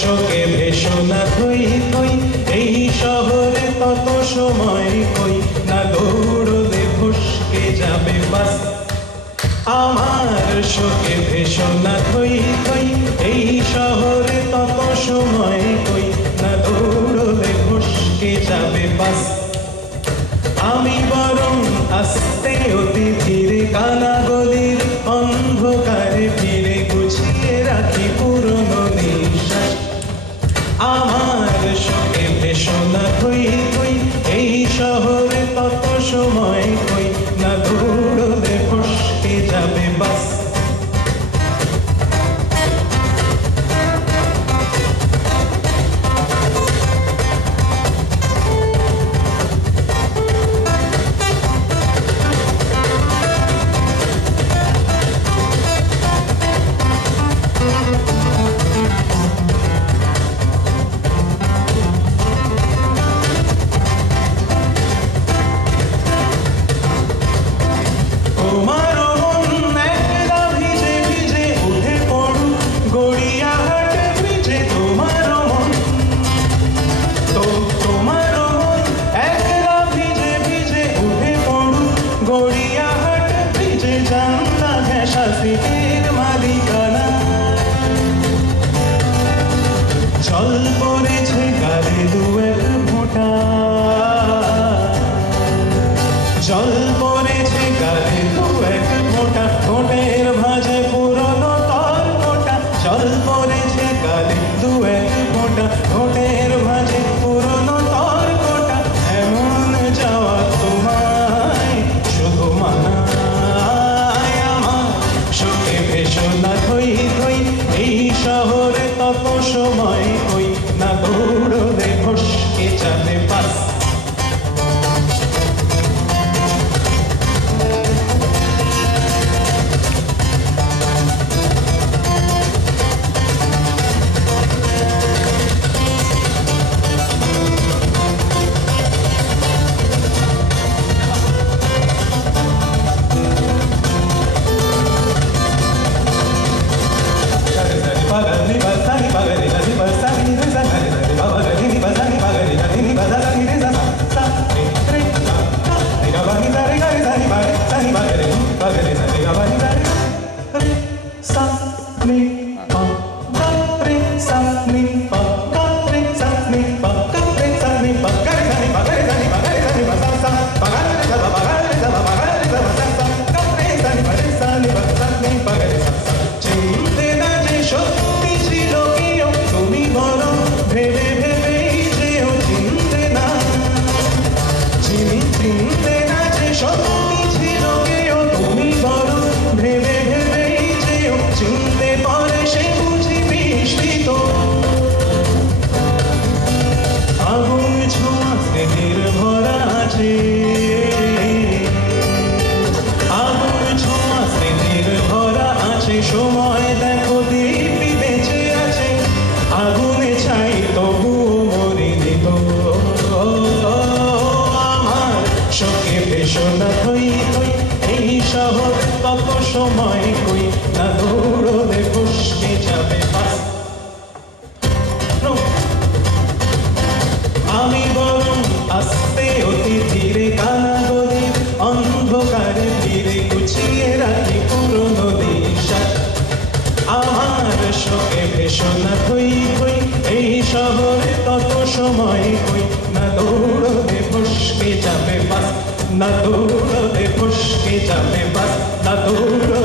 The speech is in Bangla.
শোকে ভেসো না থই থই, এই শহরে তত সময় কই, না দৌড়লে ফসকে যাবে বাস। আমার শোকে ভেসো না থই থই, এই শহরে তত সময় কই, না দৌড়লে ফসকে যাবে বাস। আমি বরং আস্তে অতি ধীরে কানা গলির অন্ধকারে ফিরে গুছিয়ে রাখি পুরনো নিঃশ্বাস। আমার শোকে ভেসো না থই থই, এই শহরে তত সময় কই, না দৌড়লে ফসকে যাবে বাস। জল পড়েছে গালে দুয়ের ফোঁটা, জল পড়েছে গালে দুয়ের ফোঁটা, ঠোঁটের ভাঁজে পুরনো তর ফোঁটা। জল পড়েছে গালে দুয়ের ফোঁটা, ঠোঁটের ভাঁজে পুরনো তর ফোঁটা। এমন যাওয়া তোমায় শুধু মানায়, আমার শোকে ভেসো না থই থই, এই শহরে তত সময় কই, না দৌড়লে ফসকে যাবে বাস। সময় দেখো দিব্যি বেঁচে আছে, আগুনে ছাই তবুও মরিনি তো। আমার শোকে ভেসো না থই থই, এই শহর তত সময় কই, না দৌড়লে ফসকে যাবে বাস। আমি বরং আস্তে অতি ধীরে কানা গলির অন্ধকারে ফিরে গুছিয়ে রাখি পুরনো নিঃশ্বাস। আমার শোকে ভেসো না থই থই, এই শহরে তত সময় কই, না দৌড়লে ফসকে যাবে বাস, না দৌড়লে ফসকে যাবে বাস, না দৌড়